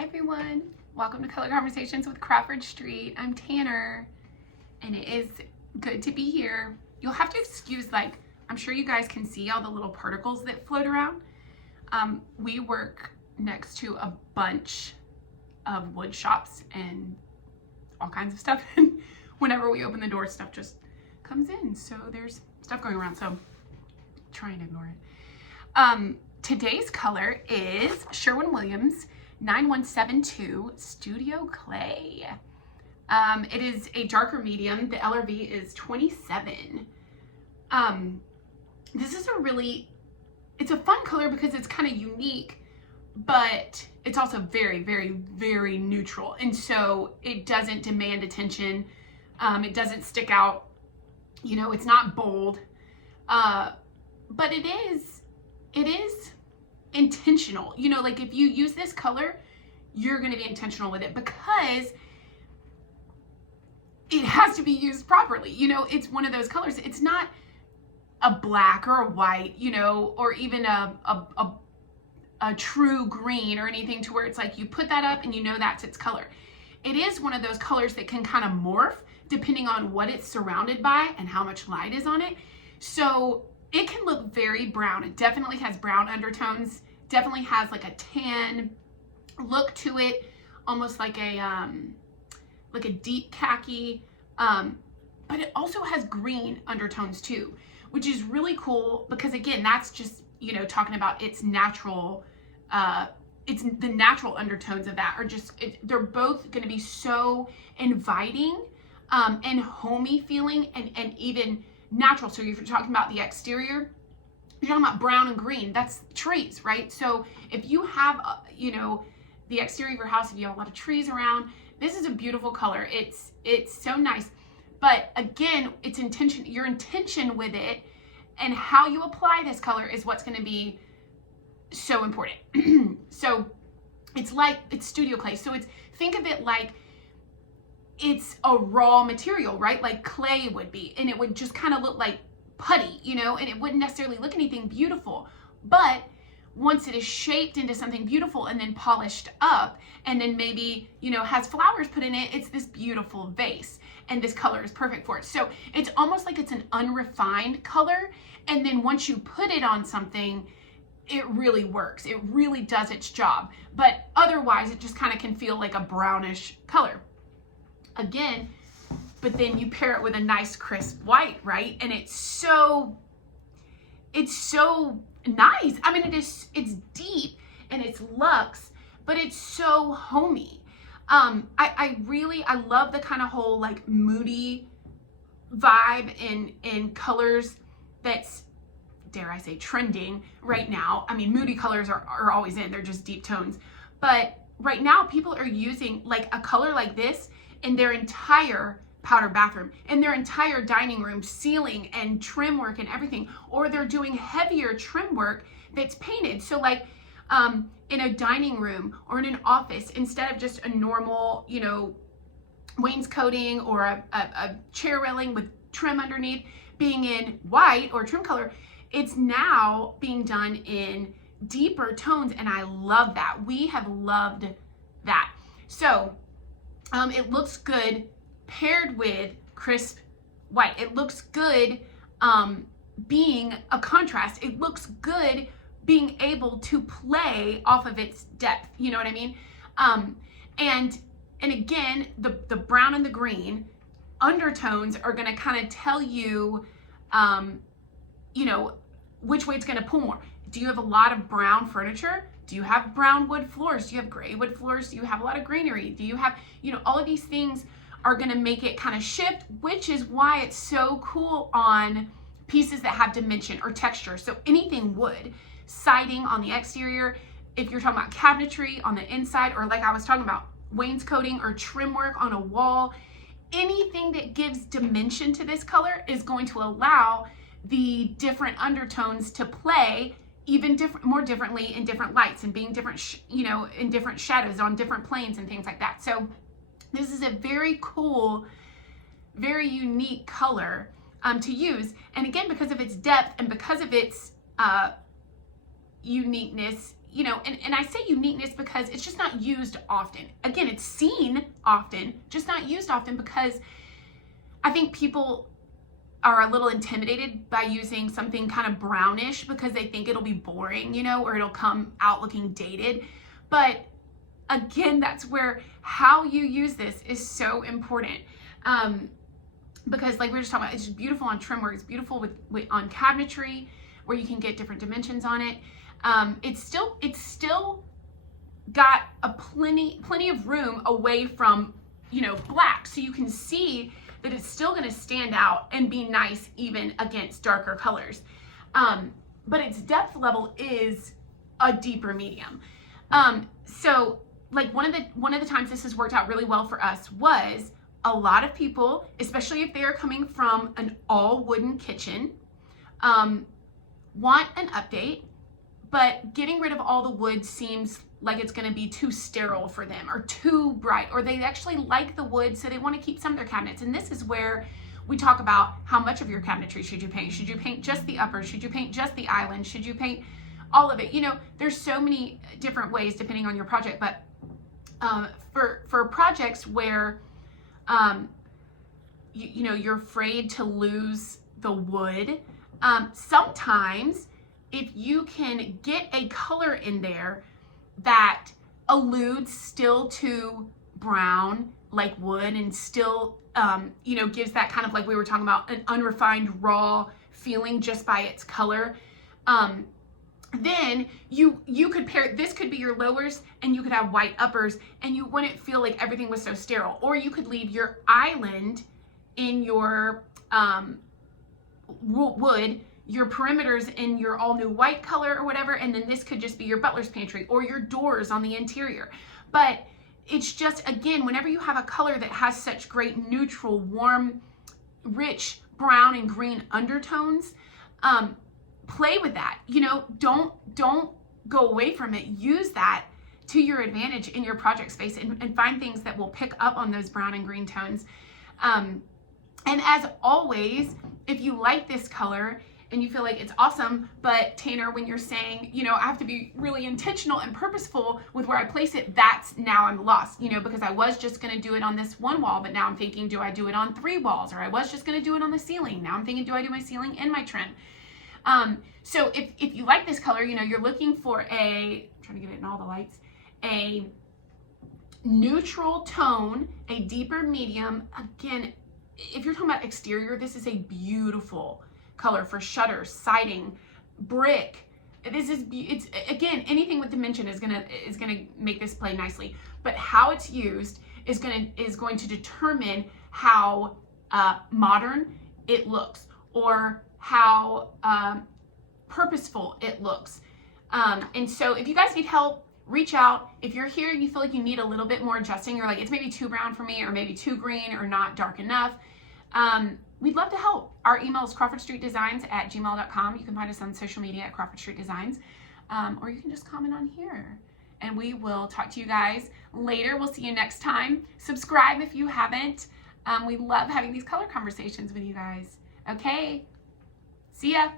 Hi everyone, welcome to Color Conversations with Crawford Street. I'm Tanner and it is good to be here. You'll have to excuse, I'm sure you guys can see all the little particles that float around. We work next to a bunch of wood shops and all kinds of stuff. And whenever we open the door, stuff just comes in. So there's stuff going around, so try and ignore it. Today's color is Sherwin Williams 9172 Studio Clay. It is a darker medium. The LRV is 27. This is it's a fun color because it's kind of unique, but it's also very, very, very neutral. And so it doesn't demand attention. It doesn't stick out. You know, it's not bold. But it is intentional. You know, like if you use this color, you're going to be intentional with it because it has to be used properly. You know, it's one of those colors. It's not a black or a white, you know, or even a true green or anything to where it's like you put that up and you know that's its color. It is one of those colors that can kind of morph depending on what it's surrounded by and how much light is on it. So it can look very brown. It definitely has brown undertones, definitely has like a tan look to it, almost like a deep khaki, but it also has green undertones too, which is really cool because again, that's just, you know, talking about its natural, it's the natural undertones of that are just, they're both going to be so inviting and homey feeling and even natural. So if you're talking about the exterior, you're talking about brown and green, that's trees, right? So if you have, you know, the exterior of your house, if you have a lot of trees around, this is a beautiful color. It's so nice. But again, your intention with it and how you apply this color is what's going to be so important. So it's studio clay. So think of it like it's a raw material, right? Like clay would be, and it would just kind of look like putty, you know, and it wouldn't necessarily look anything beautiful. But once it is shaped into something beautiful and then polished up and then maybe, you know, has flowers put in it, it's this beautiful vase, and this color is perfect for it. So it's almost like it's an unrefined color, and then once you put it on something, it really works. It really does its job. But otherwise, it just kind of can feel like a brownish color. Again, but then you pair it with a nice crisp white, right? And it's so nice. I mean, it's deep and it's luxe, but it's so homey. I love the kind of whole like moody vibe in colors that's, dare I say, trending right now. I mean, moody colors are always in, they're just deep tones. But right now people are using like a color like this in their entire powder bathroom, in their entire dining room ceiling and trim work and everything, or they're doing heavier trim work that's painted. So like in a dining room or in an office, instead of just a normal, you know, wainscoting or a chair railing with trim underneath being in white or trim color, it's now being done in deeper tones, and I love that. We have loved that. So it looks good paired with crisp white. It looks good being a contrast. It looks good being able to play off of its depth. You know what I mean? And again, the brown and the green undertones are going to kind of tell you, you know, which way it's going to pull more. Do you have a lot of brown furniture? Do you have brown wood floors? Do you have gray wood floors? Do you have a lot of greenery? Do you have, you know, all of these things are going to make it kind of shift, which is why it's so cool on pieces that have dimension or texture. So anything wood, siding on the exterior, if you're talking about cabinetry on the inside, or like I was talking about wainscoting or trim work on a wall, anything that gives dimension to this color is going to allow the different undertones to play even more differently in different lights and being different, you know, in different shadows on different planes and things like that. So this is a very cool, very unique color to use. And again, because of its depth and because of its uniqueness, you know, and I say uniqueness because it's just not used often. Again, it's seen often, just not used often, because I think people are a little intimidated by using something kind of brownish because they think it'll be boring, you know, or it'll come out looking dated. But again, that's where how you use this is so important. Because like we were just talking about, it's just beautiful on trim work. It's beautiful with on cabinetry where you can get different dimensions on it. It's still got a plenty of room away from, you know, black, so you can see that it's still going to stand out and be nice even against darker colors. But its depth level is a deeper medium. So like one of the times this has worked out really well for us was a lot of people, especially if they are coming from an all wooden kitchen, want an update, but getting rid of all the wood seems like it's going to be too sterile for them or too bright, or they actually like the wood, so they want to keep some of their cabinets. And this is where we talk about how much of your cabinetry should you paint. Should you paint just the uppers? Should you paint just the island? Should you paint all of it? You know, there's so many different ways depending on your project, but for projects where you know, you're afraid to lose the wood, sometimes if you can get a color in there that alludes still to brown like wood and still you know, gives that kind of, like we were talking about, an unrefined raw feeling just by its color, then you could pair, this could be your lowers and you could have white uppers and you wouldn't feel like everything was so sterile. Or you could leave your island in your wood, your perimeters in your all new white color or whatever, and then this could just be your butler's pantry or your doors on the interior. But it's just, again, whenever you have a color that has such great neutral, warm, rich brown and green undertones, play with that. You know, don't go away from it. Use that to your advantage in your project space and find things that will pick up on those brown and green tones. And as always, if you like this color and you feel like it's awesome, but Tanner, when you're saying, you know, I have to be really intentional and purposeful with where I place it, that's now I'm lost, you know, because I was just going to do it on this one wall, but now I'm thinking, do I do it on 3 walls? Or I was just going to do it on the ceiling. Now I'm thinking, do I do my ceiling and my trim? So if you like this color, you know, you're looking for I'm trying to get it in all the lights, a neutral tone, a deeper medium. Again, if you're talking about exterior, this is a beautiful color for shutters, siding, brick. It's again, anything with dimension is gonna make this play nicely. But how it's used is going to determine how modern it looks, or how purposeful it looks. And so if you guys need help, reach out. If you're here and you feel like you need a little bit more adjusting, you're like, it's maybe too brown for me, or maybe too green, or not dark enough, we'd love to help. Our email is crawfordstreetdesigns@gmail.com. You can find us on social media at Crawford Street Designs, or you can just comment on here. And we will talk to you guys later. We'll see you next time. Subscribe if you haven't. We love having these color conversations with you guys. Okay, see ya.